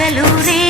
ಕಲೂರೇ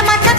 I'm Mama.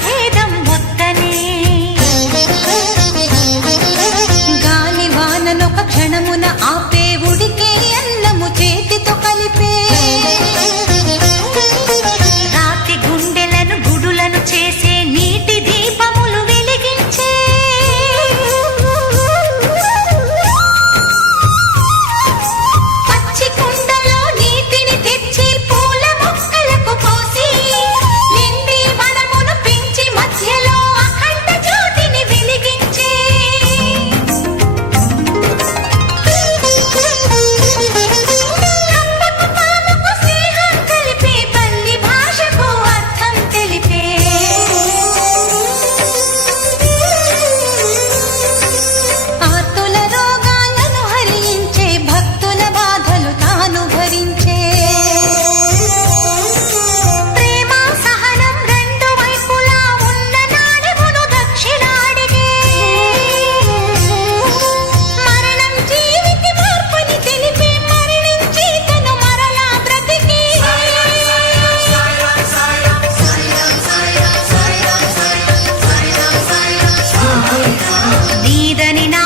நீதனினா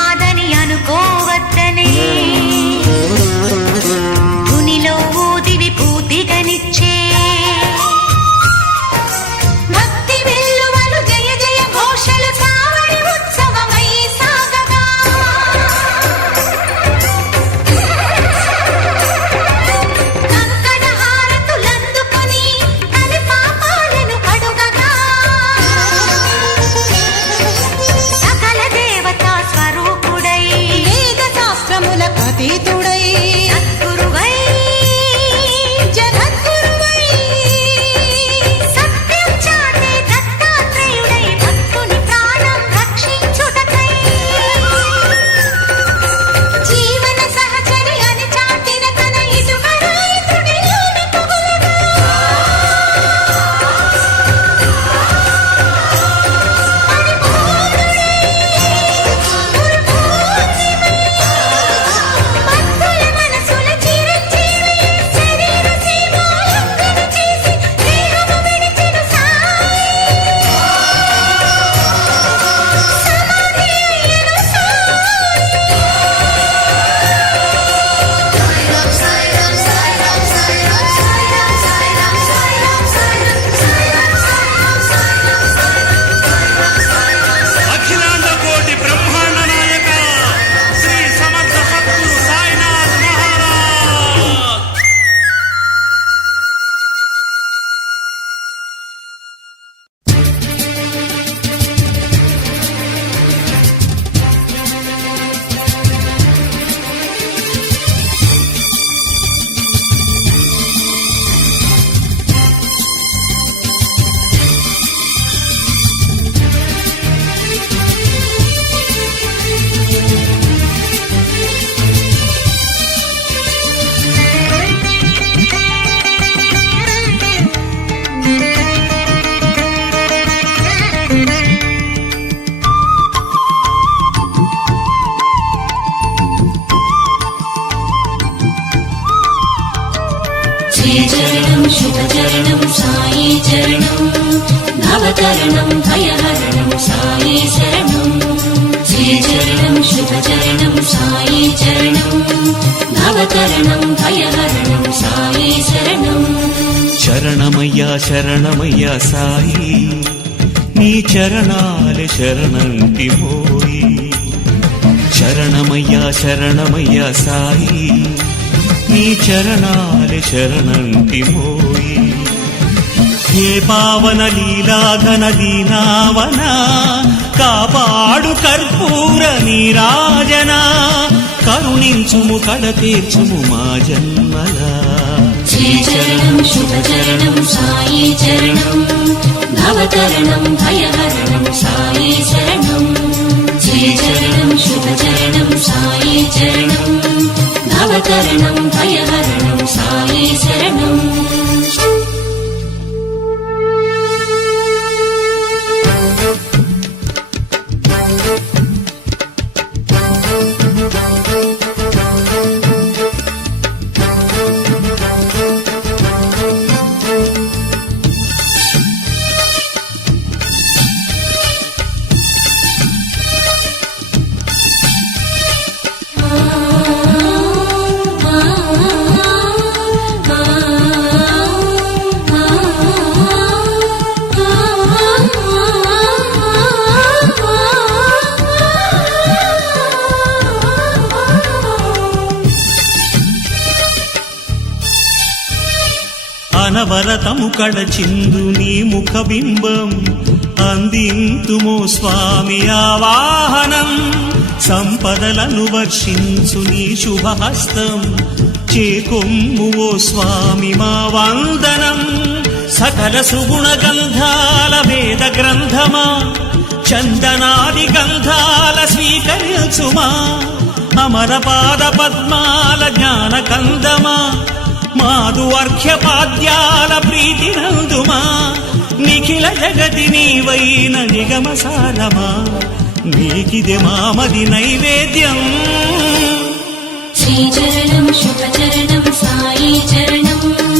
అతీతుడై శుభచరణం భయహరణం Sai శరణం. శ్రీచరణం శుభచరణం సాయి చరణం భవతరణం భయహరణం సాయి శరణం. శరణమయ్యా శరణమయ్యా సాయి. నీ చరణాలే శరణంటి పోయి. శరణమయ్యా శరణమయ్యా సాయి. నీ చరణాలే శరణంటి పోయి. హే పావన లీలాఘన దీనావన? కాపాడు కర్పూర నీరాజన. కరుణించుము కడ తీర్చుము మా జన్మల. శ్రీచరణం శుభచరణం సాయి చరణం భవతరణం భయహరణం సాయి శరణం శ్రీచరణం శుభచరణం సాయి చరణం భవతరణం భయహరణం సాయి శరణం అనవరతము కడచిందు నీ ముఖబింబం అందింతుము స్వామి ఆవాహనం. సంపదలను వర్షించు నీ శుభహస్తం. చేకొమ్ము ఓ స్వామి మా వందనం. సకల సుగుణ గంధాల వేద గ్రంథమా చందనాది గంధాల స్వీకరించుమా. అమర పాద పద్మాల జ్ఞాన కందమా మా అర్ఘ్యపాద్యాల ప్రీతి నందుమా? నిఖిల జగతి నీవైన నిగమ సారమా నీకిది మామది నైవేద్యం. శ్రీచరణం శుభచరణం సాయి చరణం.